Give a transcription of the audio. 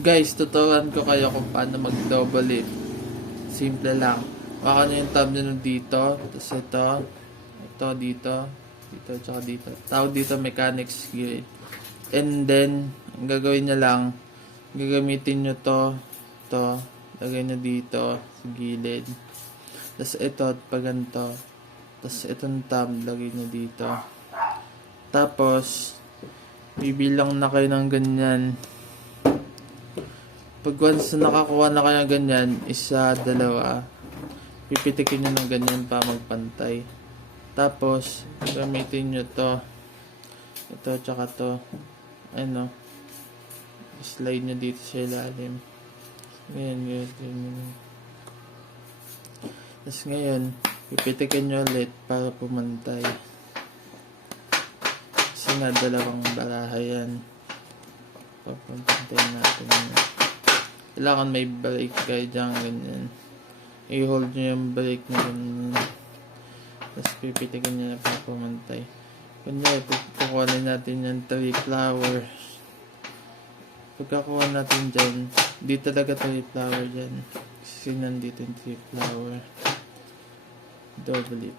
Guys, tuturuan ko kayo kung paano mag-double lift. Simple lang. Baka nyo yung tab nyo dito. Tapos ito dito. Dito, tsaka dito. Tawag dito mechanics gear. And then, ang gagawin nyo lang, gagamitin nyo to, lagay nyo dito, sa gilid. Tapos ito, pag ganito. Tapos itong tab, lagay nyo dito. Tapos, bibilang na kayo ng ganyan. Pag once na nakakuha na kayo ng ganyan, isa, dalawa, pipitikin nyo ng ganyan para magpantay. Tapos, gamitin nyo to. Ito, tsaka to. Ano, slide nyo dito sa ilalim. Ngayon. Tapos ngayon, pipitikin nyo ulit para pumantay. Kasi nga, dalawang baraha yan. Papuntayin natin yun. Kailangan may brake kayo dyan, ganyan. I-hold nyo yung brake nyo ganyan. Tapos pipitikin nyo na para pumantay. Kunyari, kukuhanin natin yung 3 flower. Pagkakuha natin dyan, di talaga 3 flower dyan. Kasi nandito yung 3 flower. Double it.